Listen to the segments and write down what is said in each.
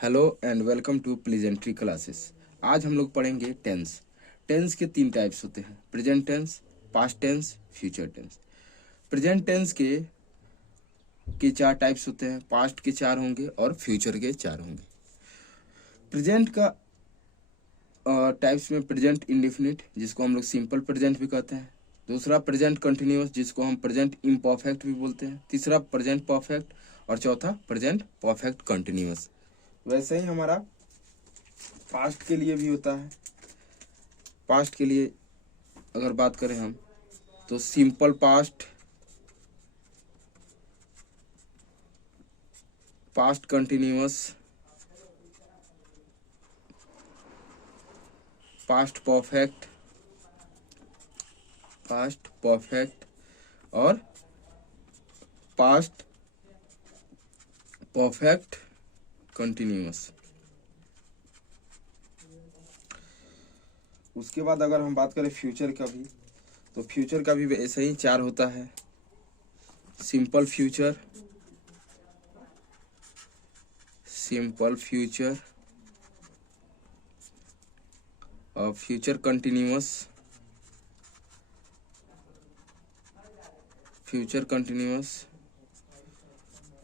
Hello and welcome to pleasantry classes. आज हम लोग पढ़ेंगे टेंस। टेंस के तीन टाइप्स होते हैं, present tense, past tense, future tense. Present tense के चार टाइप्स होते हैं, पास्ट के चार होंगे और फ्यूचर के चार होंगे। प्रेजेंट का टाइप्स में प्रेजेंट इंडेफिनिट, जिसको हम लोग सिंपल प्रेजेंट भी कहते हैं। दूसरा प्रेजेंट कंटिन्यूअस, जिसको हम प्रेजेंट इम्परफेक्ट भी बोलते हैं। तीसरा प्रेजेंट परफेक्ट और चौथा प्रेजेंट परफेक्ट कंटिन्यूअस। वैसे ही हमारा पास्ट के लिए भी होता है। पास्ट के लिए अगर बात करें हम तो simple past, past continuous, past perfect, past perfect और पास्ट परफेक्ट कंटिन्यूअस। उसके बाद अगर हम बात करें फ्यूचर का भी, तो फ्यूचर का भी ऐसे ही चार होता है। सिंपल फ्यूचर, सिंपल फ्यूचर और future continuous, future continuous,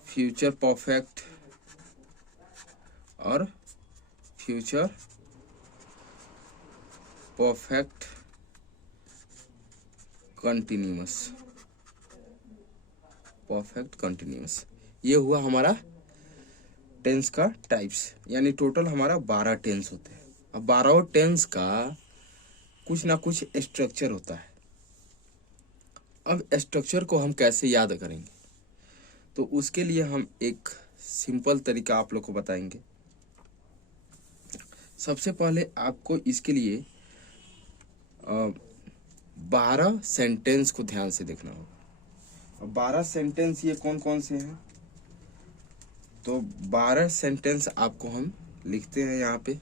future perfect और future perfect continuous, perfect continuous. ये हुआ हमारा टेंस का टाइप्स, यानी टोटल हमारा 12 टेंस होते हैं। अब 12 टेंस का कुछ ना कुछ स्ट्रक्चर होता है। अब स्ट्रक्चर को हम कैसे याद करेंगे, तो उसके लिए हम एक सिंपल तरीका आप लोग को बताएंगे। सबसे पहले आपको इसके लिए 12 सेंटेंस को ध्यान से देखना होगा। अब 12 सेंटेंस ये कौन कौन से हैं, तो 12 सेंटेंस आपको हम लिखते हैं यहाँ पे।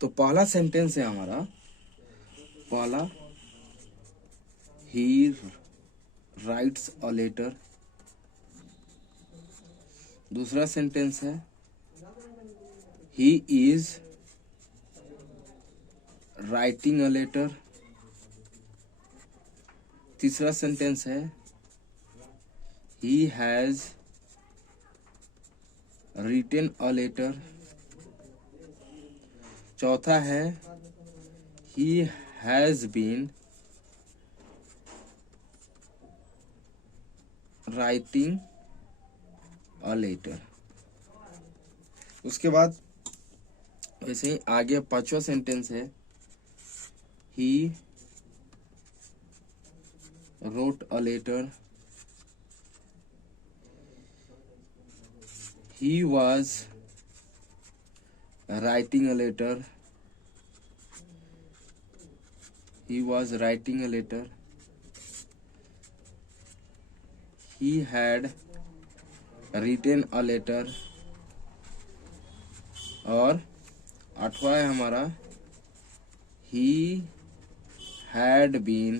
तो पहला सेंटेंस है हमारा, पहला, ही राइट्स अ लेटर। दूसरा सेंटेंस है, he is writing a letter. तीसरा सेंटेंस है, he has written a letter। चौथा है, he has been writing a letter। उसके बाद वैसे ही आगे पांचवा सेंटेंस है, he wrote a letter। he was writing a letter। he was writing a letter। he had written a letter। और आठवां है हमारा, he had been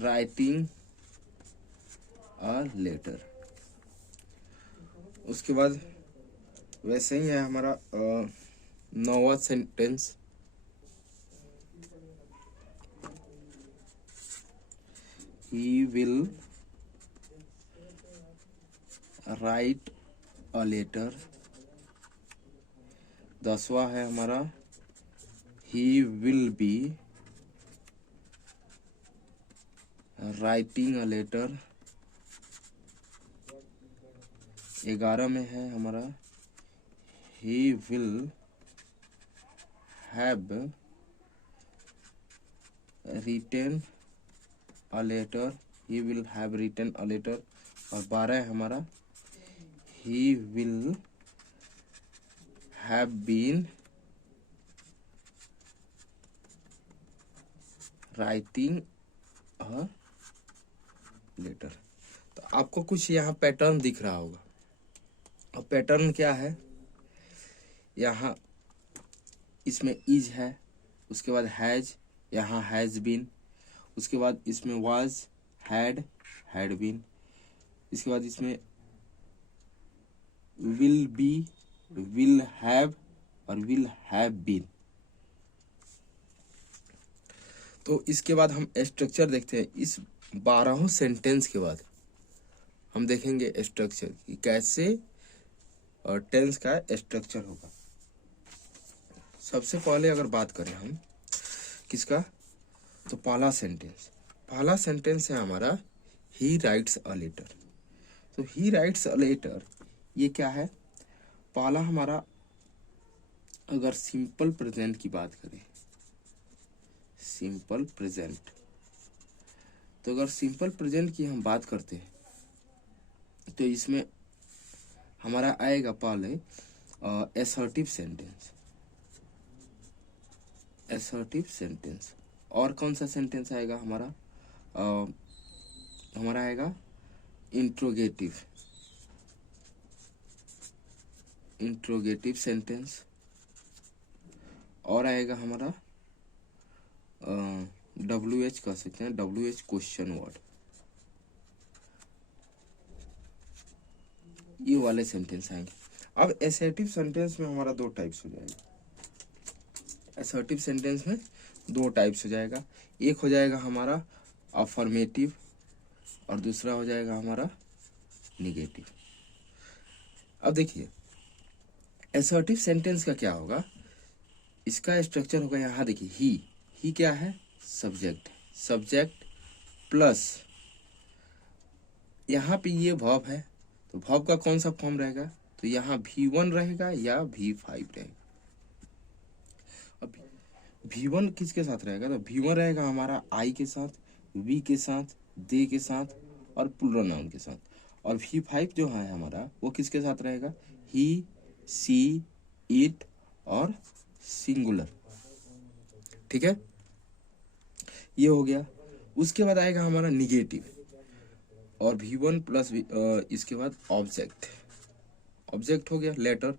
writing a letter। उसके बाद वैसे ही है हमारा नौवां sentence, he will write a letter। 10वां है हमारा, he will be writing a letter। 11 में है हमारा, he will have written a letter। he will have written a letter। और 12 है हमारा, he will have been writing a letter। तो आपको कुछ यहाँ पैटर्न दिख रहा होगा। अब पैटर्न क्या है, यहाँ इसमें इज है, उसके बाद हैज, यहाँ हैज बीन, उसके बाद इसमें वाज, हैड, हैड बीन, इसके बाद इसमें विल बी, विल हैव और विल हैव बीन। तो इसके बाद हम स्ट्रक्चर देखते हैं। इस 12 सेंटेंस के बाद हम देखेंगे स्ट्रक्चर कि कैसे टेंस का स्ट्रक्चर होगा। सबसे पहले अगर बात करें हम किसका, तो पहला सेंटेंस है हमारा ही राइट्स अ लेटर। तो ही राइट्स अ लेटर, ये क्या है? पहला हमारा, अगर सिंपल प्रेजेंट की बात करें, सिंपल प्रेजेंट, तो अगर सिंपल प्रेजेंट की हम बात करते हैं तो इसमें हमारा आएगा पहले असर्टिव सेंटेंस। असर्टिव सेंटेंस और कौन सा सेंटेंस आएगा हमारा? हमारा आएगा इंट्रोगेटिव, इंट्रोगेटिव सेंटेंस। और आएगा हमारा WH कह सकते हैं, WH क्वेश्चन वर्ड। ये वाले सेंटेंस आएंगे। अब असर्टिव सेंटेंस में हमारा दो टाइप्स हो जाएगा। असर्टिव सेंटेंस में दो टाइप्स हो जाएगा। एक हो जाएगा हमारा अफर्मेटिव और दूसरा हो जाएगा हमारा निगेटिव। अब देखिए असर्टिव सेंटेंस का क्या होगा, इसका स्ट्रक्चर होगा, यहाँ देखिए ही क्या है? सब्जेक्ट, सब्जेक्ट प्लस यहाँ पे ये वर्ब है, तो वर्ब का कौन सा फॉर्म रहेगा? तो यहाँ V1 रहेगा या V5 रहेगा। अब V1 किसके साथ रहेगा? तो V1 रहेगा हमारा I के साथ, V के साथ, दे के साथ और प्लूरल नाउन के साथ। और V5 जो है हमारा वो किसके साथ रहेगा? ही, सी, इट और सिंगुलर। ठीक है, ये हो गया। उसके बाद आएगा हमारा निगेटिव और V1 प्लस इसके बाद ऑब्जेक्ट, ऑब्जेक्ट हो गया लेटर।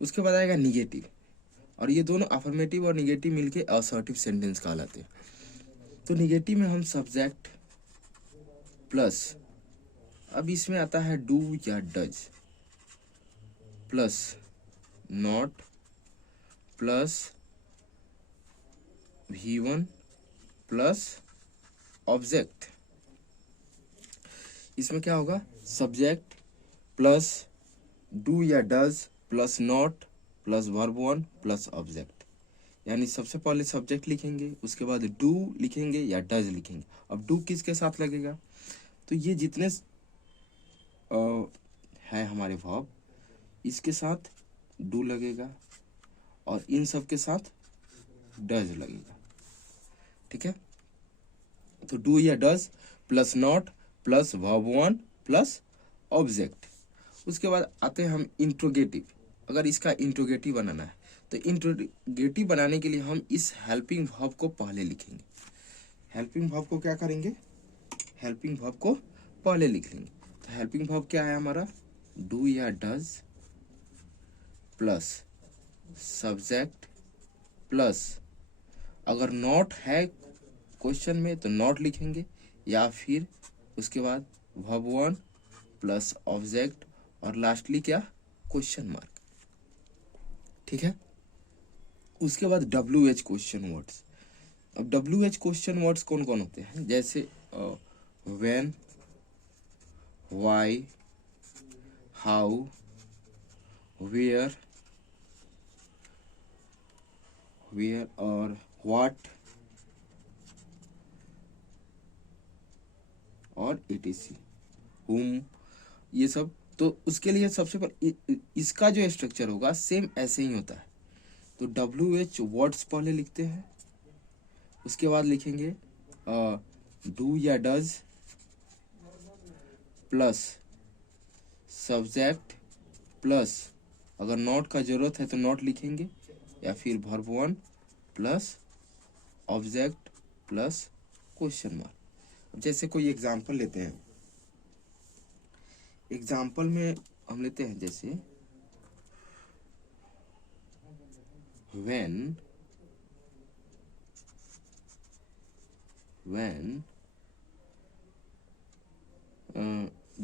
उसके बाद आएगा निगेटिव, और ये दोनों अफर्मेटिव और निगेटिव मिलके असर्टिव सेंटेंस कहलाते हैं। तो निगेटिव में हम सब्जेक्ट प्लस, अब इसमें आता है डू या does, plus not, plus V1 plus object. इसमें क्या होगा? सब्जेक्ट प्लस डू या does plus not plus verb 1 plus object. यानी सबसे पहले सब्जेक्ट लिखेंगे, उसके बाद डू लिखेंगे या डज लिखेंगे। अब डू किसके साथ लगेगा? तो ये जितने है हमारे वर्ब, इसके साथ डू लगेगा और इन सब के साथ डज लगेगा। ठीक है, तो डू या does plus not plus verb 1 plus object. उसके बाद आते हैं हम इंट्रोगेटिव। अगर इसका इंट्रोगेटिव बनाना है तो इंट्रोगेटिव बनाने के लिए हम इस हेल्पिंग वर्ब को पहले लिखेंगे। हेल्पिंग वर्ब को क्या करेंगे? हेल्पिंग वर्ब को पहले लिख लेंगे। तो हेल्पिंग वर्ब क्या है हमारा? डू या डज प्लस सब्जेक्ट प्लस, अगर नॉट है क्वेश्चन में तो नॉट लिखेंगे, या फिर उसके बाद वर्ब 1 प्लस ऑब्जेक्ट और लास्टली क्या? Question mark. ठीक है, उसके बाद WH क्वेश्चन वर्ड्स। अब WH क्वेश्चन वर्ड्स कौन कौन होते हैं? जैसे व्हेन, व्हाई, हाउ, वेयर और व्हाट और etc, whom, ये सब। तो उसके लिए सबसे पहले इसका जो स्ट्रक्चर होगा सेम ऐसे ही होता है। तो WH वर्ड्स पहले लिखते हैं, उसके बाद लिखेंगे डू या डज प्लस सब्जेक्ट प्लस, अगर नॉट का जरूरत है तो नॉट लिखेंगे, या फिर verb 1 plus object plus question mark. जैसे कोई एग्जांपल लेते हैं, एग्जाम्पल में हम लेते हैं जैसे when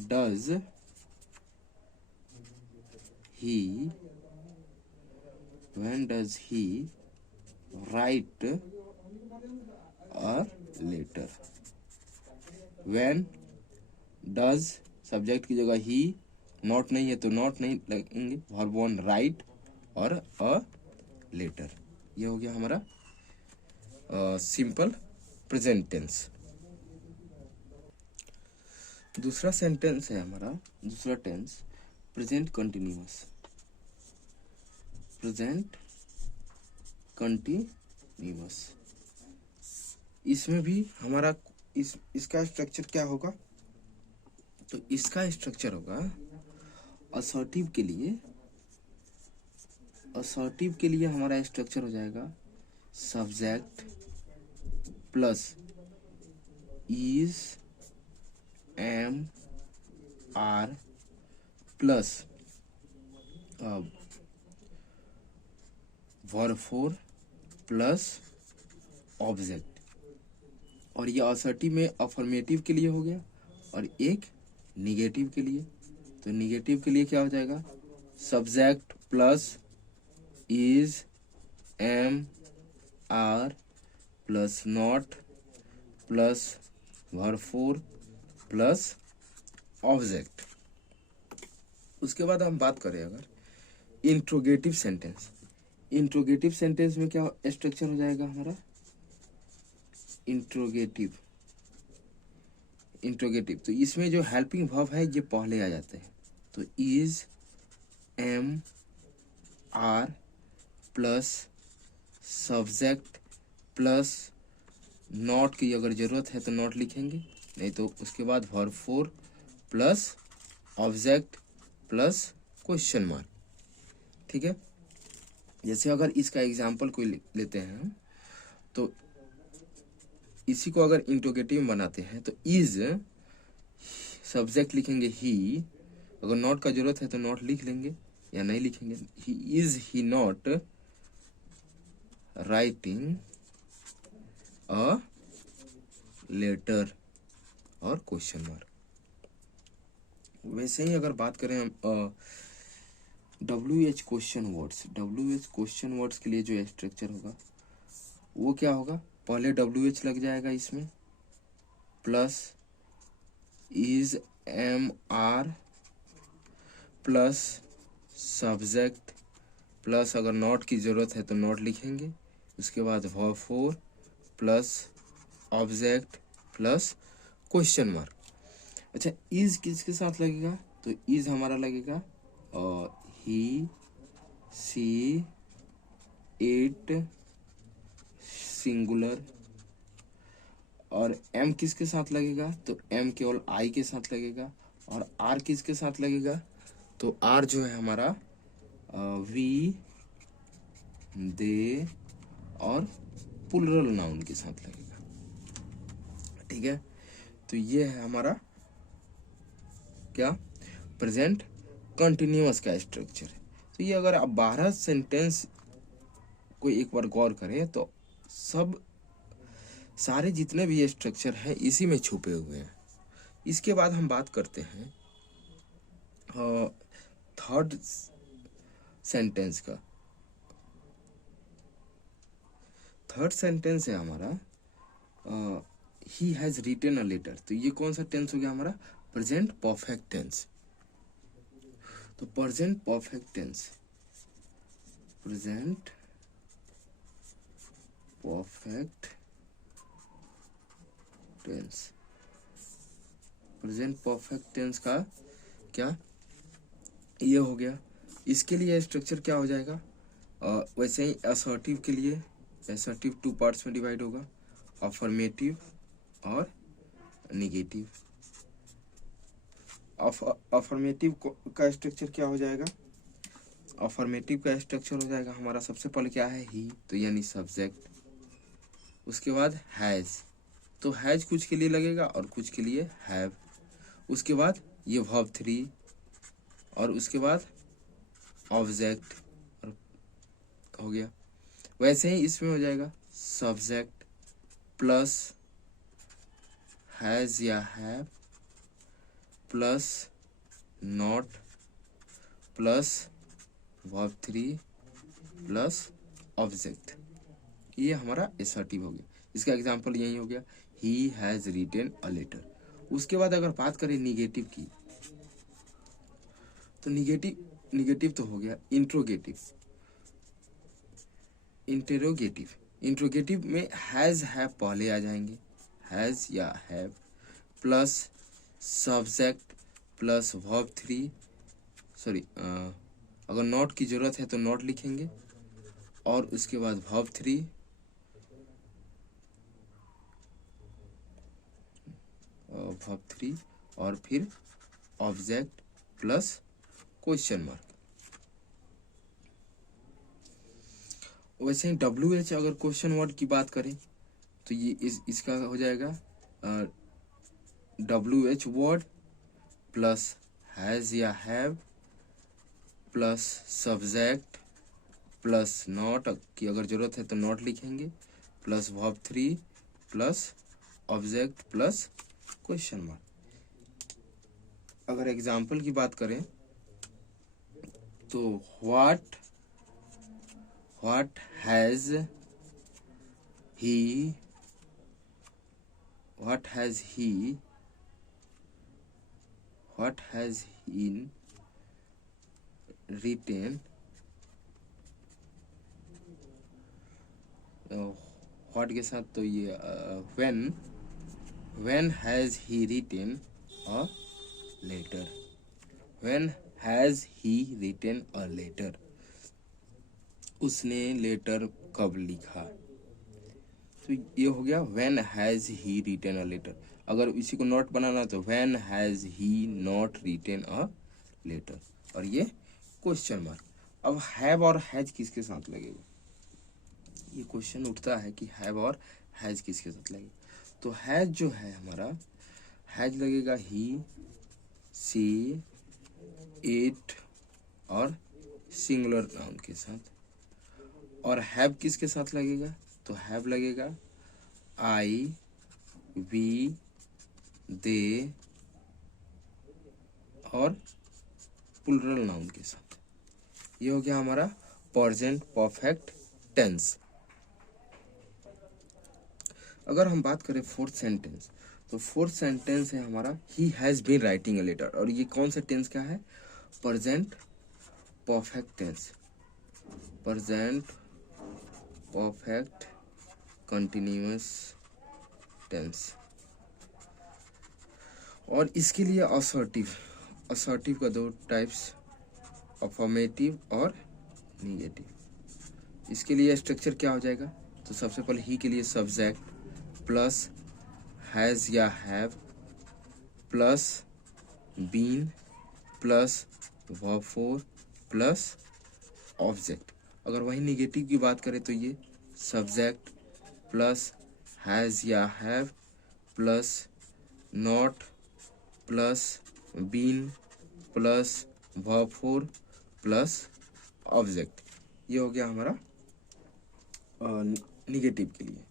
does he, when does he write a letter. When does subject की जगह ही, नॉट नहीं है तो नॉट नहीं लगेंगे, वर्ब वन राइट और अ लेटर। ये हो गया हमारा सिंपल प्रेजेंट टेंस। दूसरा सेंटेंस है हमारा, दूसरा tense present continuous. Present continuous, इसमें भी हमारा इसका स्ट्रक्चर क्या होगा, तो इसका स्ट्रक्चर होगा असर्टिव के लिए, असर्टिव के लिए हमारा स्ट्रक्चर हो जाएगा subject plus is am are plus verb four plus object. और ये असर्टिव में अफर्मेटिव के लिए हो गया और एक निगेटिव के लिए। तो निगेटिव के लिए क्या हो जाएगा, subject plus is am are plus not plus verb four plus object. उसके बाद हम बात करें अगर इंट्रोगेटिव सेंटेंस, इंट्रोगेटिव सेंटेंस में क्या स्ट्रक्चर हो जाएगा हमारा, इंट्रोगेटिव। इंट्रोगेटिव तो इसमें जो हेल्पिंग वर्ब है ये पहले आ जाते हैं। तो is am are plus subject plus not की अगर जरूरत है तो नॉट लिखेंगे, नहीं तो उसके बाद verb four plus object plus question mark. ठीक है, जैसे अगर इसका एग्जाम्पल कोई लेते हैं हम, तो इसी को अगर इंट्रोगेटिव में बनाते हैं तो इज सब्जेक्ट लिखेंगे ही, अगर नॉट का जरूरत है तो नॉट लिख लेंगे या नहीं लिखेंगे। He is he not writing a letter और क्वेश्चन मार्क। वैसे ही अगर बात करें हम WH question words, WH question words के लिए जो स्ट्रक्चर होगा वो क्या होगा, पहले WH लग जाएगा इसमें plus is am are plus subject plus अगर नॉट की जरूरत है तो नॉट लिखेंगे, उसके बाद verb four plus object plus question mark. अच्छा, इज किसके साथ लगेगा, तो इज हमारा लगेगा ही सी इट सिंगुलर। और एम किसके साथ लगेगा, तो एम केवल आई के साथ लगेगा। और आर किसके साथ लगेगा, तो आर जो है हमारा वी दे और प्लूरल नाउन के साथ लगेगा। ठीक है, तो ये है हमारा क्या, प्रेजेंट कंटिन्यूअस का स्ट्रक्चर है। तो ये अगर आप 12 सेंटेंस को एक बार गौर करें तो सब सारे जितने भी स्ट्रक्चर हैं इसी में छुपे हुए हैं। इसके बाद हम बात करते हैं थर्ड सेंटेंस का। थर्ड सेंटेंस है हमारा he has written a letter. तो ये कौन सा टेंस हो गया हमारा, प्रेजेंट परफेक्ट टेंस। तो present perfect tense, present perfect tense, present perfect tense का क्या ये हो गया। इसके लिए स्ट्रक्चर क्या हो जाएगा, वैसे ही असर्टिव के लिए असर्टिव 2 पार्ट्स में डिवाइड होगा, अफर्मेटिव और निगेटिव। अफर्मेटिव का स्ट्रक्चर क्या हो जाएगा, अफर्मेटिव का स्ट्रक्चर हो जाएगा हमारा सबसे पहले क्या है, ही, तो यानी सब्जेक्ट। उसके बाद हैज, तो हैज कुछ के लिए लगेगा और कुछ के लिए हैव। उसके बाद ये वर्ब 3 और उसके बाद ऑब्जेक्ट हो गया। वैसे ही इसमें हो जाएगा सब्जेक्ट प्लस हैज या have plus not plus verb 3 plus object. ये हमारा एसर्टिव हो गया। इसका एग्जांपल यही हो गया, he has written a letter. उसके बाद अगर बात करें निगेटिव की, तो निगेटिव तो हो गया इंट्रोगेटिव। इंट्रोगेटिव में हैज हैव पहले आ जाएंगे, हैज या have plus subject plus verb 3, sorry अगर नॉट की जरूरत है तो नॉट लिखेंगे, और उसके बाद वर्ब 3 और फिर ऑब्जेक्ट प्लस क्वेश्चन मार्क। वैसे ही WH अगर क्वेश्चन वर्ड की बात करें तो ये इसका हो जाएगा WH वर्ड प्लस हैज या have plus subject plus not की अगर जरूरत है तो नॉट लिखेंगे, plus verb 3 plus object plus question mark. अगर एग्जाम्पल की बात करें तो what has he written, what के साथ तो ये when has he written a letter, when has he written a letter, उसने लेटर कब लिखा। तो ये हो गया when has he written a letter। अगर इसी को नॉट बनाना तो when has he not written a letter, और ये क्वेश्चन मार्क। अब हैव और हैज किसके साथ लगेगा, ये क्वेश्चन उठता है कि हैव और हैज किसके साथ लगेगा। तो हैज जो है हमारा, हैज लगेगा ही सी इट और सिंगुलर नाउन के साथ। और हैव किसके साथ लगेगा, तो हैव लगेगा आई वी दे और प्लूरल नाउन के साथ। ये हो गया हमारा प्रेजेंट परफेक्ट टेंस। अगर हम बात करें फोर्थ सेंटेंस, तो फोर्थ सेंटेंस है हमारा he has been writing a letter, और ये कौन सा टेंस का है, present perfect tense, present perfect continuous tense. और इसके लिए असर्टिव का दो टाइप्स, अफर्मेटिव और निगेटिव। इसके लिए स्ट्रक्चर क्या हो जाएगा, तो सबसे पहले ही के लिए सब्जेक्ट प्लस हैज या have plus been plus verb 4 plus object. अगर वही निगेटिव की बात करें तो ये सब्जेक्ट प्लस हैज या have plus not plus been plus verb 4 plus object. ये हो गया हमारा निगेटिव के लिए।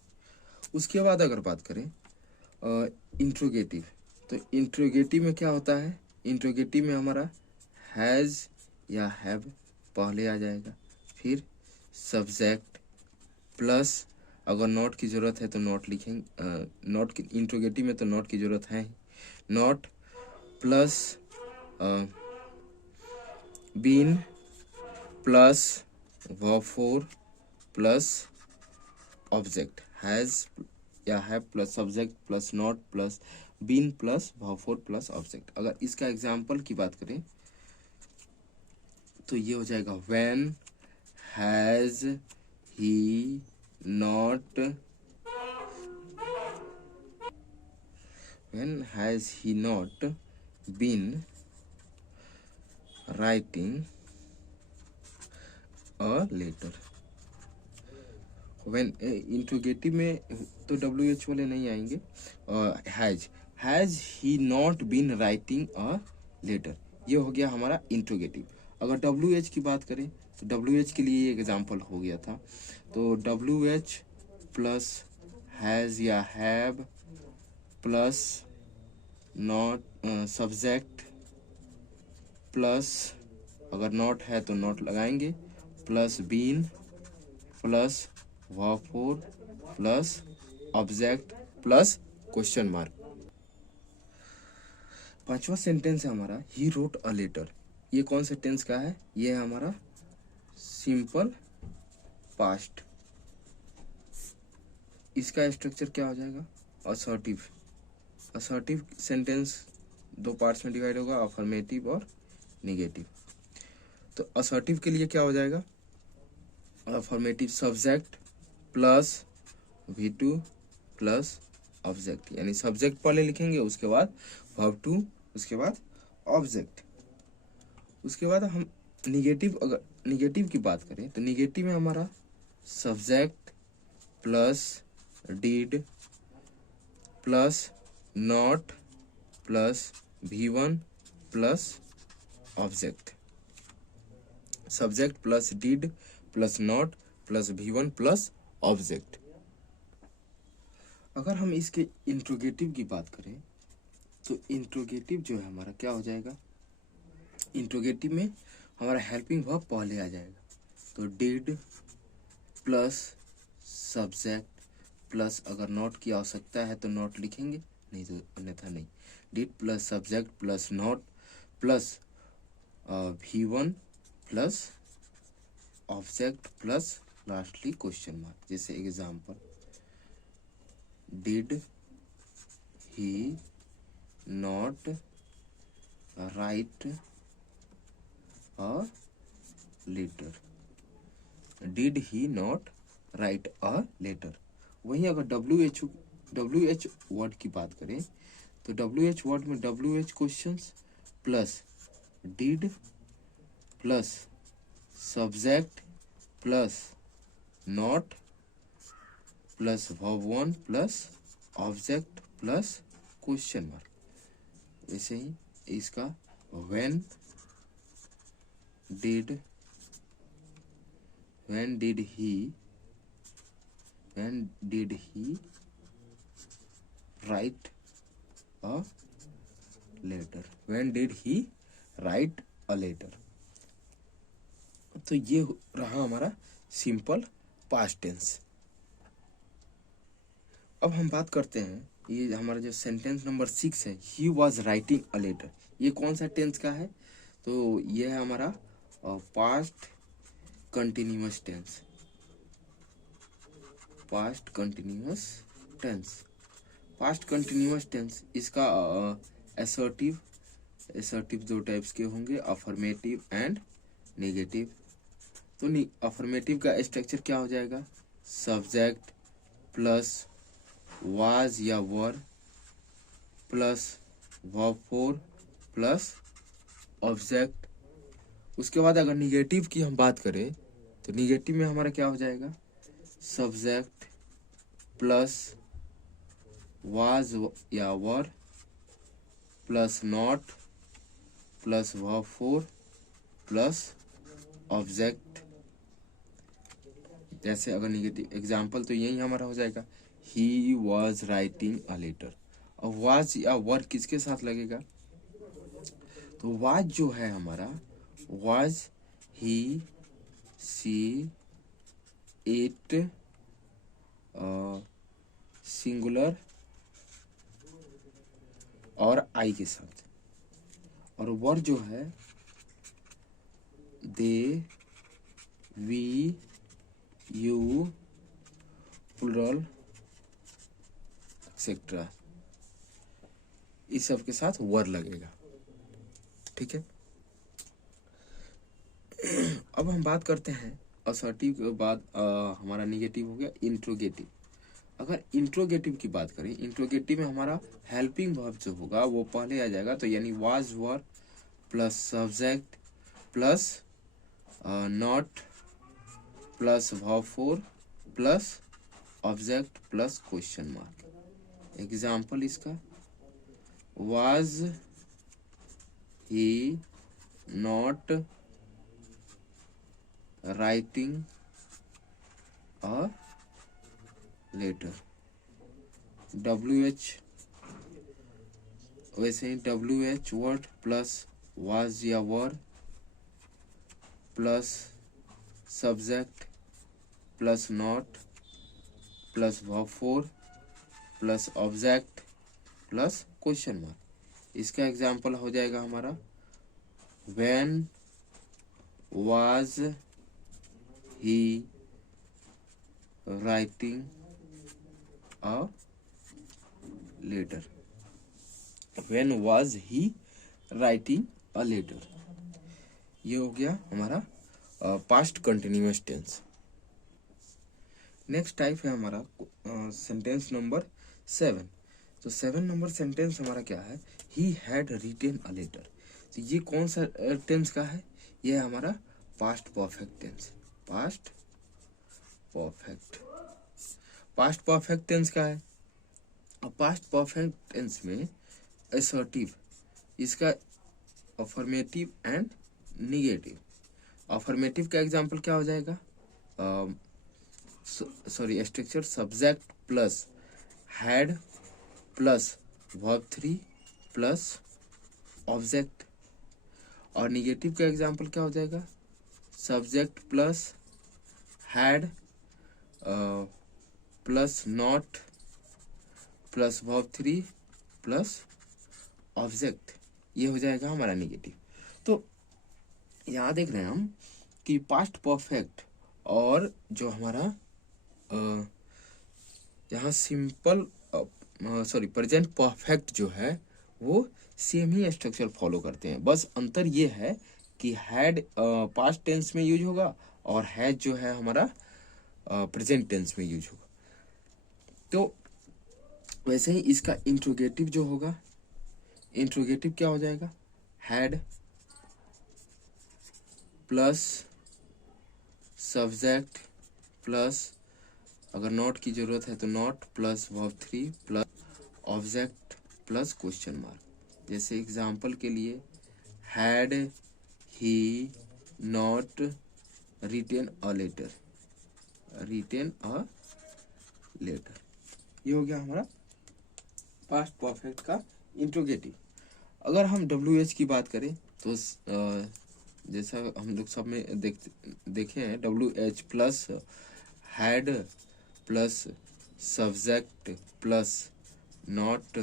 उसके बाद अगर बात करें इंट्रोगेटिव, तो इंट्रोगेटिव में क्या होता है, इंट्रोगेटिव में हमारा हैज या हैव पहले आ जाएगा, फिर सब्जेक्ट प्लस अगर नॉट की जरूरत है तो नॉट लिखेंगे, नॉट की इंट्रोगेटिव में तो नॉट की जरूरत है, not plus been plus verb 4 plus object, has या have plus subject plus not plus been plus verb 4 plus object. अगर इसका एग्जाम्पल की बात करें तो ये हो जाएगा when has he not been writing a letter. When interrogative में तो WH वाले नहीं आएंगे, has he not been writing a letter, ये हो गया हमारा इंट्रोगेटिव। अगर WH की बात करें तो WH के लिए एग्जाम्पल हो गया था, तो WH प्लस हैज या have plus not subject plus, अगर नॉट है तो नॉट लगाएंगे, plus been plus verb four plus object plus question mark. पांचवा सेंटेंस है हमारा ही रोट अ लेटर। ये कौन से टेंस का है? ये है हमारा सिंपल पास्ट। इसका स्ट्रक्चर क्या हो जाएगा? असर्टिव। असर्टिव सेंटेंस दो पार्ट्स में डिवाइड होगा, अफर्मेटिव और निगेटिव। तो असर्टिव के लिए क्या हो जाएगा? Affirmative subject plus V2 plus object, यानी सब्जेक्ट पहले लिखेंगे, उसके बाद वर्ब टू, उसके बाद ऑब्जेक्ट। उसके बाद हम निगेटिव, अगर निगेटिव की बात करें तो निगेटिव में हमारा subject plus did plus not plus V1 plus object. Subject plus did plus not plus V1 plus object. अगर हम इसके इंट्रोगेटिव की बात करें तो इंट्रोगेटिव जो है हमारा क्या हो जाएगा? इंट्रोगेटिव में हमारा हेल्पिंग वर्ब पहले आ जाएगा, तो डिड प्लस सब्जेक्ट प्लस, अगर नॉट की आवश्यकता है तो नॉट लिखेंगे, नहीं तो अन्यथा नहीं। Did plus subject plus not plus V1 plus object plus lastly question mark. जैसे example, did he not write a letter. Did he not write a letter. वहीं अगर WH वर्ड की बात करें तो WH वर्ड में WH questions plus did plus subject plus not plus verb one plus object plus question mark. ऐसे ही इसका when did he write a letter? When did he write a letter? तो ये रहा हमारा सिंपल पास्ट टेंस। अब हम बात करते हैं, ये हमारा जो सेंटेंस नंबर 6 है, he was writing a letter. ये कौन सा टेंस का है? तो ये है हमारा past continuous tense. Past continuous tense. Past continuous tense, इसका असर्टिव दो टाइप्स के होंगे, अफर्मेटिव एंड नेगेटिव। तो अफर्मेटिव का स्ट्रक्चर क्या हो जाएगा? सब्जेक्ट प्लस वाज या were plus verb four plus object. उसके बाद अगर निगेटिव की हम बात करें तो निगेटिव में हमारा क्या हो जाएगा? सब्जेक्ट प्लस वाज या were plus not plus verb four plus object. जैसे अगर निगेटिव एग्जाम्पल तो यही हमारा हो जाएगा, he was writing a letter. अब वाज या वर किसके साथ लगेगा? तो वाज जो है हमारा, was he she it singular और आई के साथ, और वर जो है दे वी यू प्लुरल एक्सेट्रा, इस सब के साथ वर लगेगा। ठीक है। अब हम बात करते हैं असर्टिव के बाद हमारा निगेटिव हो गया इंट्रोगेटिव। अगर इंट्रोगेटिव की बात करें, इंट्रोगेटिव में हमारा हेल्पिंग वर्ब जो होगा वो पहले आ जाएगा, तो यानी was were plus subject plus not plus verb four plus object plus question mark. Example इसका, was he not writing a letter. WH वैसे ही W H word plus was या were plus subject plus not plus verb four plus object plus question mark. इसका example हो जाएगा हमारा when was he writing a letter. When was he writing a letter, ये हो गया हमारा past continuous tense. Next type है हमारा सेंटेंस नंबर 7। तो 7 नंबर सेंटेंस हमारा क्या है, he had written a letter. तो ये कौन सा टेंस का है, ये है हमारा past perfect tense. Past perfect tense का है। अब पास्ट परफेक्ट टेंस में असर्टिव, इसका अफर्मेटिव एंड निगेटिव। अफर्मेटिव का एग्जांपल क्या हो जाएगा, sorry structure subject plus had plus verb 3 plus object. और निगेटिव का एग्जांपल क्या हो जाएगा, subject plus had plus not plus verb 3 plus object. ये हो जाएगा हमारा निगेटिव। तो यहाँ देख रहे हैं हम कि पास्ट परफेक्ट और जो हमारा यहाँ सिंपल सॉरी प्रेजेंट परफेक्ट जो है वो सेम ही स्ट्रक्चर फॉलो करते हैं। बस अंतर ये है कि हैड पास्ट टेंस में यूज होगा और हैज जो है हमारा प्रेजेंट टेंस में यूज होगा। तो वैसे ही इसका इंट्रोगेटिव जो होगा, इंट्रोगेटिव क्या हो जाएगा, हैड प्लस सब्जेक्ट प्लस, अगर नॉट की जरूरत है तो not plus verb 3 plus object plus question mark. जैसे एग्जांपल के लिए had he not written a letter, ये हो गया हमारा पास्ट परफेक्ट का इंट्रोगेटिव। अगर हम WH की बात करें तो जैसा हम लोग सब में देखे हैं, WH plus had plus subject plus not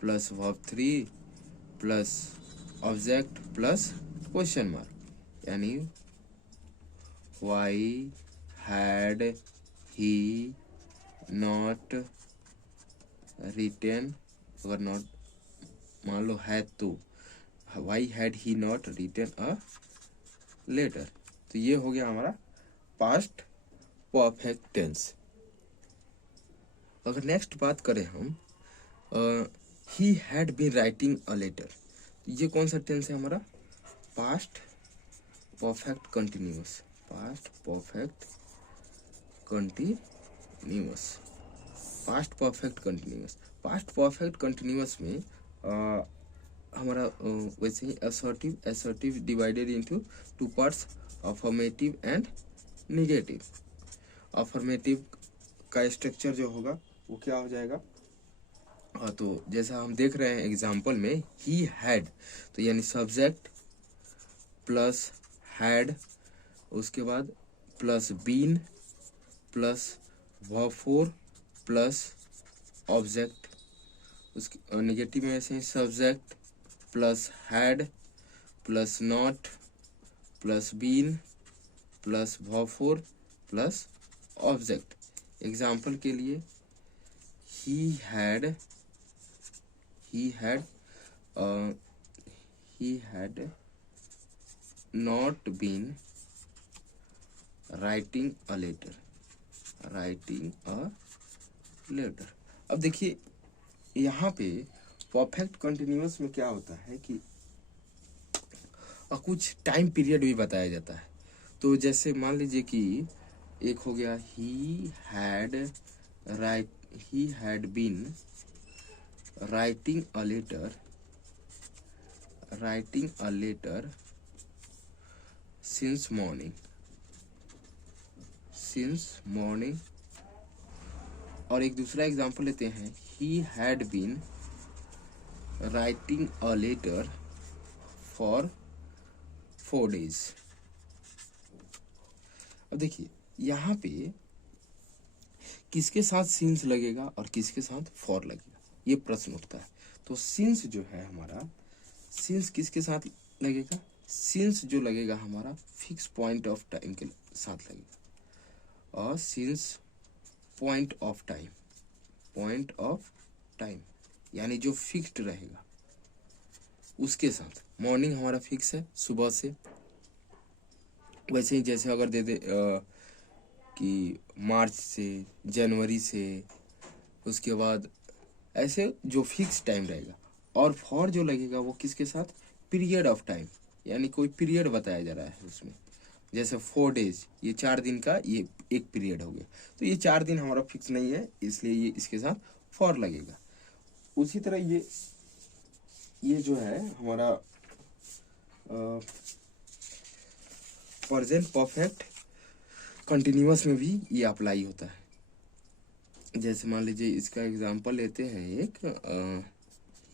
plus verb 3 plus object plus question mark. यानी why had he not written, अगर नॉट मान लो है तो why had he not written a letter. तो ये हो गया हमारा पास्ट परफेक्ट टेंस। अगर नेक्स्ट बात करें हम he had been writing a letter, ये कौन सा टेंस है हमारा, past perfect continuous. Past perfect continuous, past perfect continuous. Past perfect continuous में हमारा वैसे ही assertive divided into 2 parts, affirmative and negative. Affirmative का स्ट्रक्चर जो होगा वो क्या हो जाएगा, तो जैसा हम देख रहे हैं एग्जांपल में ही हैड, तो यानी सब्जेक्ट प्लस हैड, उसके बाद plus been plus verb 4 plus object. उसके निगेटिव में ऐसे subject plus had plus not plus been plus verb 4 plus object. Example के लिए he had not been writing a letter। अब देखिए यहाँ पे परफेक्ट कंटिन्यूअस में क्या होता है कि कुछ टाइम पीरियड भी बताया जाता है। तो जैसे मान लीजिए कि एक हो गया he had been writing a letter since morning। और एक दूसरा एग्जांपल लेते हैं he had been writing a letter for 4 days। अब देखिए यहाँ पे किसके साथ सिंस लगेगा और किसके साथ फॉर लगेगा, ये प्रश्न उठता है। तो सिंस जो है हमारा, सिंस किसके साथ लगेगा, सिंस जो लगेगा हमारा फिक्स पॉइंट ऑफ टाइम के साथ लगेगा। और since point of time, point of time यानी जो फिक्स्ड रहेगा उसके साथ। मॉर्निंग हमारा फिक्स है सुबह से, वैसे ही जैसे अगर दे दे कि मार्च से, जनवरी से, उसके बाद ऐसे जो फिक्स टाइम रहेगा। और फॉर जो लगेगा वो किसके साथ, पीरियड ऑफ टाइम यानी कोई पीरियड बताया जा रहा है उसमें। जैसे 4 days, ये 4 दिन का ये एक पीरियड हो गया। तो ये 4 दिन हमारा फिक्स नहीं है, इसलिए ये इसके साथ फॉर लगेगा। उसी तरह ये जो है हमारा प्रेजेंट परफेक्ट कंटिन्यूअस में भी ये अप्लाई होता है। जैसे मान लीजिए इसका एग्जांपल लेते हैं एक,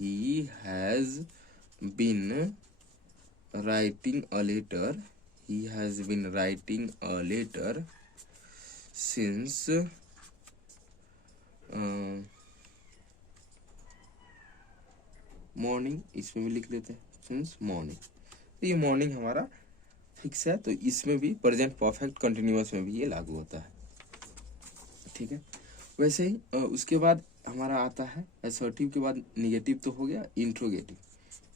he has been writing a letter, he has been writing a letter since morning, इसमें भी लिख देते हैं सिंस मॉर्निंग। तो ये मॉर्निंग हमारा फिक्स है, तो इसमें भी प्रेजेंट परफेक्ट कंटिन्यूअस में भी ये लागू होता है। ठीक है, वैसे ही उसके बाद हमारा आता है असर्टिव के बाद निगेटिव तो हो गया, इंट्रोगेटिव।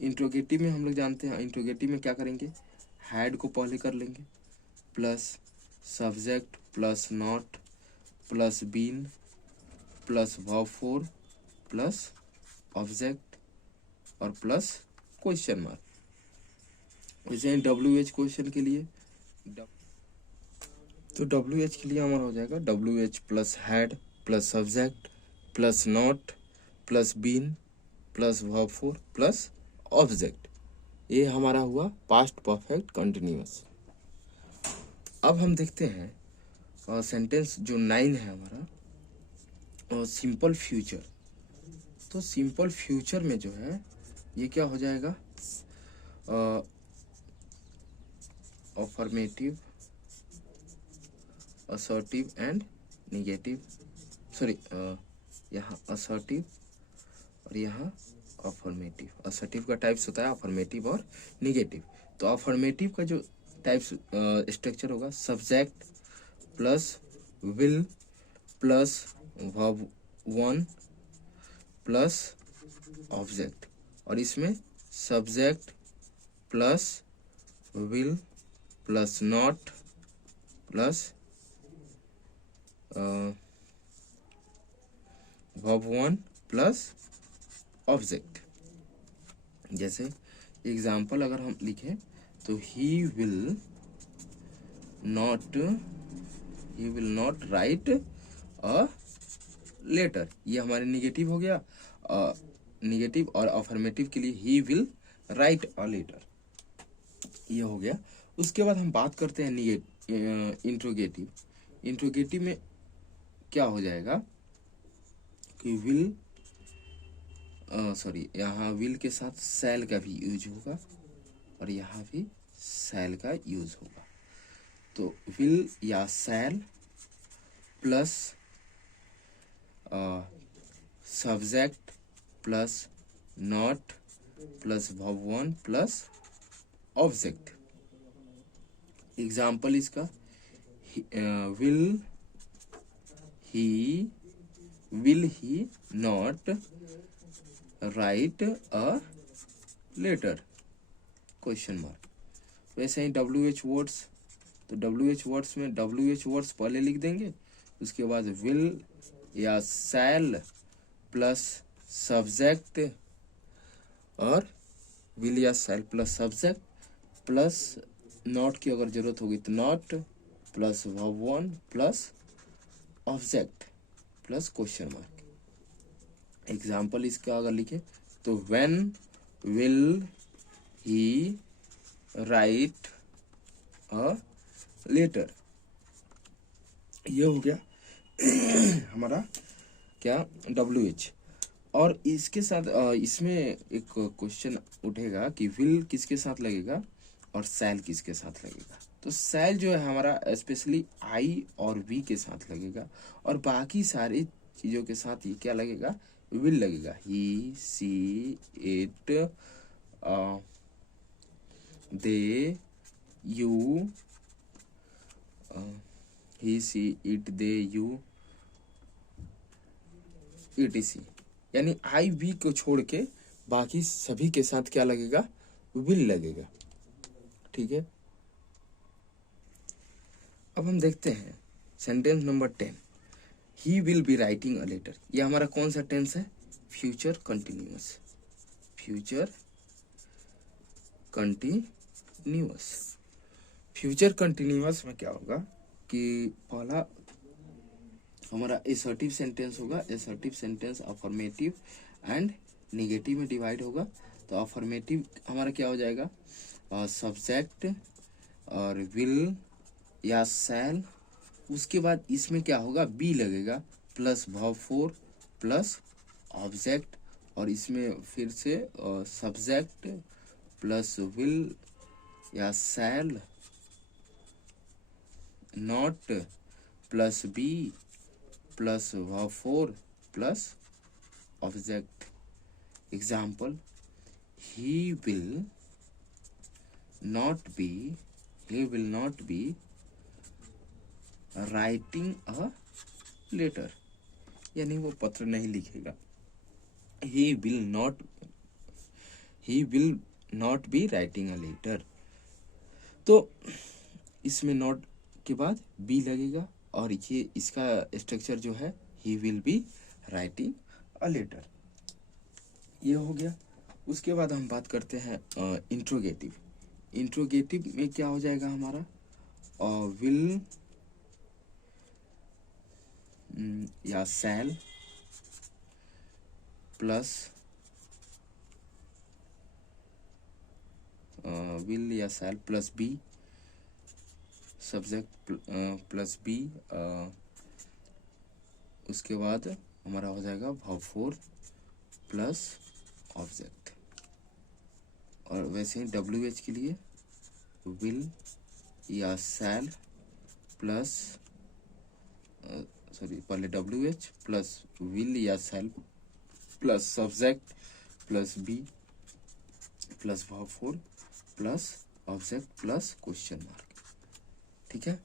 इंट्रोगेटिव में हम लोग जानते हैं, इंट्रोगेटिव में क्या करेंगे, हैड को पहले कर लेंगे, plus subject plus not plus been plus verb four plus object और प्लस क्वेश्चन मार्क। वैसे WH क्वेश्चन के लिए, तो WH के लिए हमारा हो जाएगा WH plus had plus subject plus not plus been plus verb four plus object. ये हमारा हुआ पास्ट परफेक्ट कंटिन्यूअस। अब हम देखते हैं सेंटेंस जो 9 है हमारा, सिंपल फ्यूचर। तो सिंपल फ्यूचर में जो है ये क्या हो जाएगा, affirmative, assertive and negative, sorry यहाँ असर्टिव और यहाँ अफर्मेटिव। असर्टिव का टाइप्स होता है अफर्मेटिव और निगेटिव। तो अफर्मेटिव का जो टाइप्स स्ट्रक्चर होगा, subject plus will plus verb one plus object, और इसमें subject plus will plus not plus verb one plus object. जैसे एग्जाम्पल अगर हम लिखें तो he will not write a letter, ये हमारे निगेटिव हो गया। निगेटिव और अफर्मेटिव के लिए he will write a letter, ये हो गया। उसके बाद हम बात करते हैं इंट्रोगेटिव। इंट्रोगेटिव में क्या हो जाएगा कि विल, सॉरी यहाँ विल के साथ सैल का भी यूज होगा और यहाँ भी सैल का यूज होगा। तो विल या shall plus subject plus not plus verb one plus object. Example इसका, will he not write a letter, question mark. वैसे ही WH वर्ड्स, तो WH वर्ड्स में WH वर्ड्स पहले लिख देंगे, उसके बाद विल या सैल प्लस सब्जेक्ट, और विल या shall plus subject plus not की अगर जरूरत होगी तो not plus verb one plus object plus question mark. Example इसका अगर लिखे तो when will he write a letter, ये हो गया हमारा क्या WH। और इसके साथ इसमें एक क्वेश्चन उठेगा कि विल किसके साथ लगेगा और शैल किसके साथ लगेगा। तो शैल जो है हमारा स्पेशली आई और वी के साथ लगेगा, और बाकी सारी चीज़ों के साथ ये क्या लगेगा, विल लगेगा। He, she, it, they, you, he, she, it, they, you, etc। यानी आई वी को छोड़ के बाकी सभी के साथ क्या लगेगा, विल लगेगा। ठीक है, अब हम देखते हैं sentence number 10। He will be writing a letter. ये हमारा कौन सा टेंस है, future continuous. Future continuous. Future continuous में क्या होगा कि पहला हमारा असर्टिव सेंटेंस होगा। Assertive sentence affirmative and negative में डिवाइड होगा। तो अफर्मेटिव हमारा क्या हो जाएगा, सब्जेक्ट और विल या शैल। उसके बाद इसमें क्या होगा, बी लगेगा plus verb four plus object, और इसमें फिर से सब्जेक्ट प्लस विल या shall, not plus be plus verb four plus object. Example, he will not be writing a letter, यानी वो पत्र नहीं लिखेगा। he will not be writing a letter। तो इसमें नॉट के बाद बी लगेगा, और ये इसका स्ट्रक्चर जो है he will be writing a letter, ये हो गया। उसके बाद हम बात करते हैं इंट्रोगेटिव। इंट्रोगेटिव में क्या हो जाएगा हमारा, विल या शैल प्लस विल या shall plus be, subject plus be, उसके बाद हमारा हो जाएगा वर्ब फोर प्लस ऑब्जेक्ट। और वैसे ही डब्ल्यू एच के लिए विल या शैल प्लस पहले डब्ल्यू एच प्लस विल या shall plus subject plus be plus verb four plus object plus question mark. ठीक है,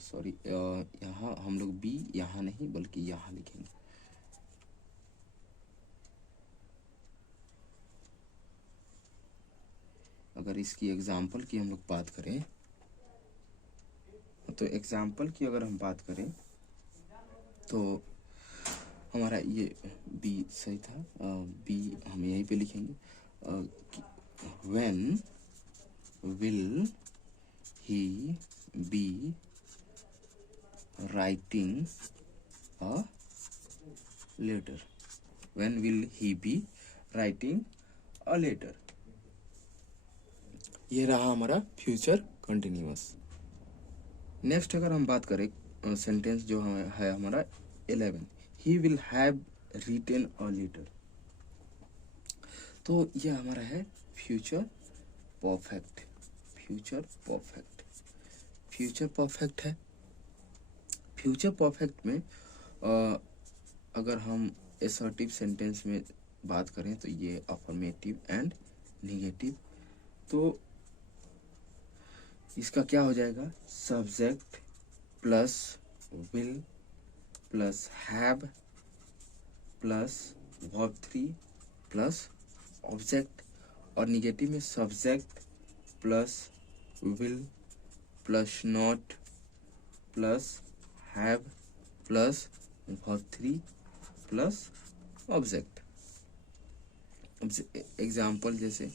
सॉरी, यहाँ हम लोग बी यहाँ नहीं बल्कि यहाँ लिखेंगे। अगर इसकी एग्जाम्पल की हम लोग बात करें, तो एग्जाम्पल की अगर हम बात करें तो हमारा ये बी सही था, बी हम यहीं पे लिखेंगे। When will he be writing a letter. When will he be writing a letter, ये रहा हमारा फ्यूचर कंटिन्यूअस। नेक्स्ट अगर हम बात करें सेंटेंस जो है हमारा 11, he will have written a letter. तो ये हमारा है future perfect. Future perfect, future perfect है। फ्यूचर परफेक्ट में अगर हम असर्टिव सेंटेंस में बात करें तो ये अफर्मेटिव एंड निगेटिव। तो इसका क्या हो जाएगा, subject plus will plus have plus verb three plus object, और निगेटिव में subject plus will plus not plus have plus verb three plus object. Example जैसे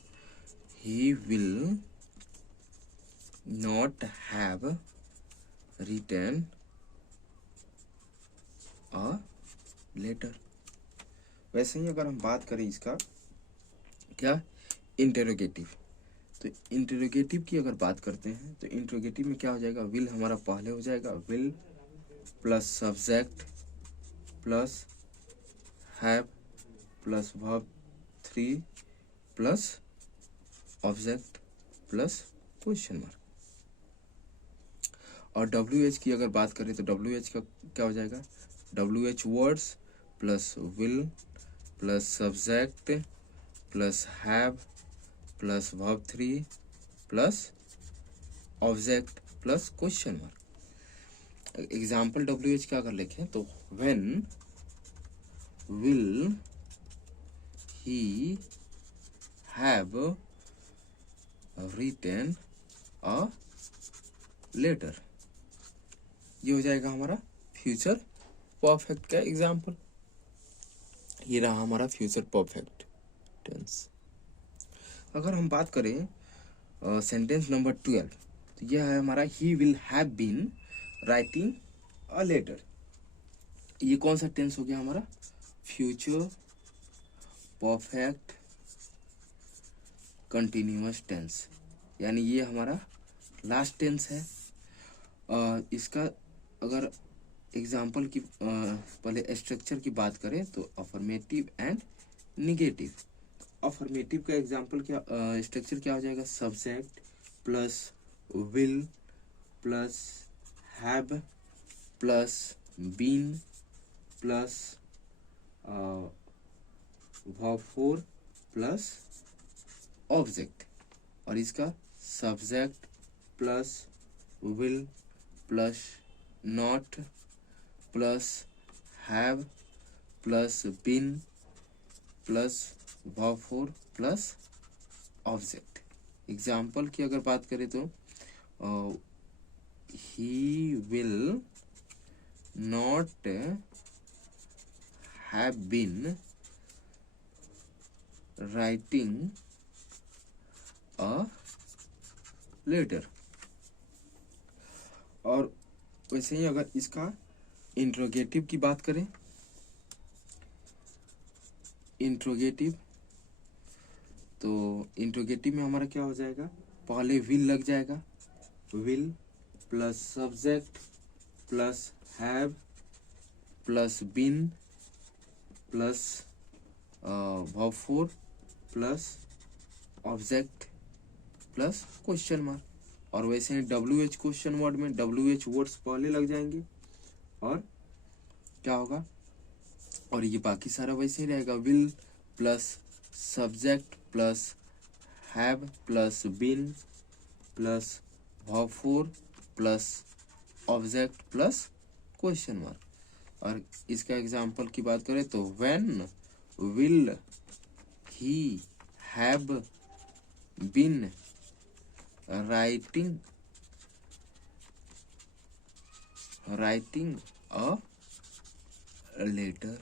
he will not have written a letter। वैसे ही अगर हम बात करें इसका क्या, इंटेरोगेटिव, तो इंटरोगेटिव की अगर बात करते हैं तो इंटरोगेटिव में क्या हो जाएगा, विल हमारा पहले हो जाएगा, will plus subject plus have plus verb 3 plus object plus question mark. और WH की अगर बात करें तो WH का क्या हो जाएगा, WH words plus will plus subject plus have plus verb 3 plus object plus question mark. Example WH का अगर लिखें तो when will he have written a letter, ये हो जाएगा हमारा फ्यूचर परफेक्ट का एग्जाम्पल। ये रहा हमारा फ्यूचर परफेक्ट टेंस। अगर हम बात करें सेंटेंस नंबर 12 तो यह है हमारा he will have been writing a letter. ये कौन सा टेंस हो गया हमारा, फ्यूचर परफेक्ट कंटिन्यूअस टेंस, यानी ये हमारा लास्ट टेंस है। इसका अगर एग्जाम्पल की पहले स्ट्रक्चर की बात करें तो अफर्मेटिव एंड निगेटिव। अफर्मेटिव का एग्जाम्पल क्या, स्ट्रक्चर क्या हो जाएगा, subject plus will plus have plus been plus verb 4 plus object. और इसका subject plus will plus not plus have plus been plus verb 4 plus object. Example की अगर बात करें तो he will not have been writing a letter. और वैसे ही अगर इसका इंट्रोगेटिव की बात करें, इंट्रोगेटिव तो इंट्रोगेटिव में हमारा क्या हो जाएगा, पहले विल लग जाएगा, will plus subject plus have plus been plus verb 4 plus object plus question mark. और वैसे ही WH क्वेश्चन वर्ड में WH वर्ड्स पहले लग जाएंगे और क्या होगा, और ये बाकी सारा वैसे ही रहेगा, will plus subject plus have plus been plus verb 4 plus object plus question mark. और इसका एग्जाम्पल की बात करें तो when will he have been writing a letter,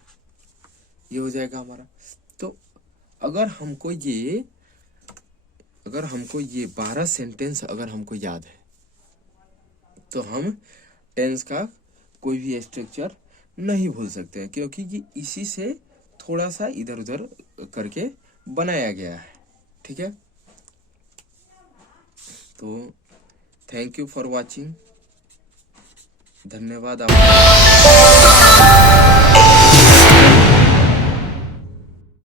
ये हो जाएगा हमारा। तो अगर हमको ये 12 सेंटेंस अगर हमको याद है तो हम टेंस का कोई भी स्ट्रक्चर नहीं भूल सकते हैं, क्योंकि ये इसी से थोड़ा सा इधर उधर करके बनाया गया है। ठीक है, तो थैंक यू फॉर वॉचिंग, धन्यवाद।